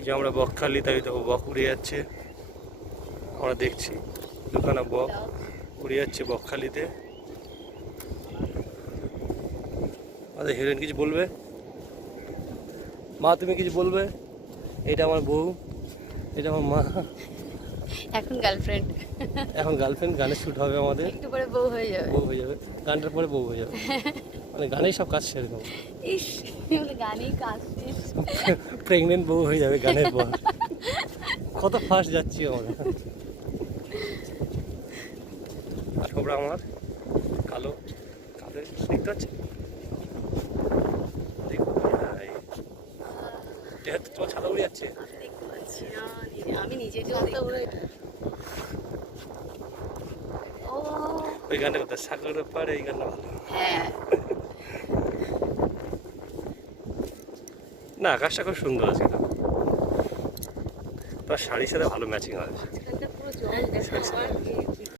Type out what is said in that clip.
এই যে আমরা বকখালি, তাই দেখো বক উড়ে যাচ্ছে, আমরা দেখছি দুখানা বক উড়ে যাচ্ছে বকখালিতে। আচ্ছা হিরোইন কিছু বলবে? মা তুমি কিছু বলবে? এটা আমার বউ, এটা আমার মা। এখন গার্লফ্রেন্ড, এখন গার্লফ্রেন্ড, গানের শ্যুট হবে আমাদের, একটু পরে বউ হয়ে যাবে। বউ হয়ে যাবে, গানটার পরে বউ হয়ে যাবে, মানে গানেই সব কাজ সেরে দেবো। ইস, বলে গানেই কাজ শেষ। প্রেগনেন্ট বউ হয়ে যাবে গানের পর। কত ফাস্ট যাচ্ছি আমরা। আর খবর আমার কালো কালো দেখতে পাচ্ছি, দেখো যেহেতু তোমার ছাতা উড়ে যাচ্ছে। দেখতে পাচ্ছি না, আমি নিজে দেখতে। ও ওই গানটা কথা সাগরের পাড়ে, এই গানটা ভালো। হ্যাঁ, না আকাশটা খুব সুন্দর আছে, তার শাড়ির সাথে ভালো ম্যাচিং হয়। পুরো জল দেখা